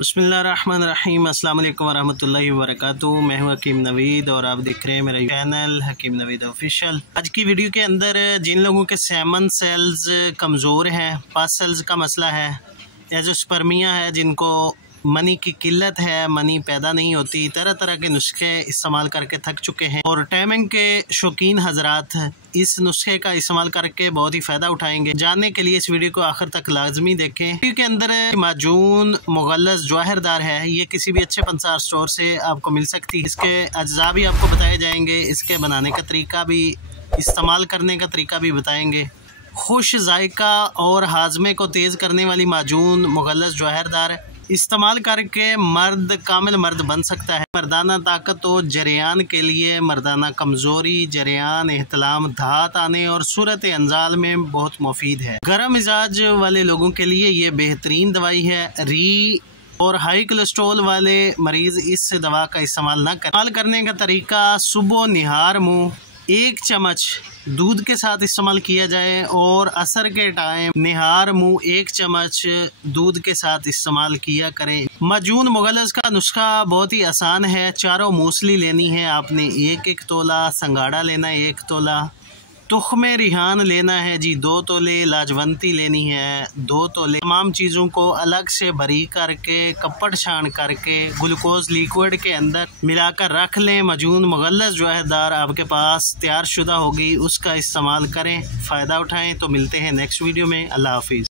बिस्मिल्लाहिर्रहमानिर्रहीम अस्सलाम वालेकुम वरहमतुल्लाहि वबरकातुहू। मैं हूं हकीम नवीद और आप देख रहे हैं मेरा चैनल हकीम नवीद ऑफिशियल। आज की वीडियो के अंदर जिन लोगों के सेमन सेल्स कमज़ोर हैं, पास सेल्स का मसला है, एज़ोस्पर्मिया है, जिनको मनी की किल्लत है, मनी पैदा नहीं होती, तरह तरह के नुस्खे इस्तेमाल करके थक चुके हैं और टाइमिंग के शौकीन हजरात इस नुस्खे का इस्तेमाल करके बहुत ही फ़ायदा उठाएंगे। जानने के लिए इस वीडियो को आखिर तक लाजमी देखें। वीडियो के अंदर माजून मुगल्लज़ जवाहरदार है, ये किसी भी अच्छे पंसार स्टोर से आपको मिल सकती है। इसके अज्जा भी आपको बताए जाएंगे, इसके बनाने का तरीका भी, इस्तेमाल करने का तरीका भी बताएंगे। खुश जायका और हाजमे को तेज़ करने वाली माजून मुगल्लज़ जवाहरदार इस्तेमाल करके मर्द कामिल मर्द बन सकता है। मर्दाना ताकत और जरियान के लिए, मर्दाना कमज़ोरी, जरियान, एहतलाम, धात आने और सूरत अंजाल में बहुत मुफीद है। गर्म मिजाज वाले लोगों के लिए ये बेहतरीन दवाई है। री और हाई कोलेस्ट्रॉल वाले मरीज़ इस दवा का इस्तेमाल न करें। इस्तेमाल करने का तरीका, सुबह निहार मुँह 1 चम्मच दूध के साथ इस्तेमाल किया जाए और असर के टाइम निहार मुँह 1 चम्मच दूध के साथ इस्तेमाल किया करें। माजून मुगल्लज़ का नुस्खा बहुत ही आसान है। चारों मूसली लेनी है आपने, 1-1 तोला, संगाड़ा लेना है 1 तोला, तुख्मे रिहान लेना है जी 2 तोले, लाजवंती लेनी है 2 तोले। तमाम चीज़ों को अलग से भरी करके कपड़ छान करके ग्लूकोज लिक्विड के अंदर मिलाकर रख लें। माजून मुगल्लज़ जवाहरदार आपके पास तैयार शुदा होगी, उसका इस्तेमाल करें, फ़ायदा उठाएं। तो मिलते हैं नेक्स्ट वीडियो में। अल्लाह हाफिज़।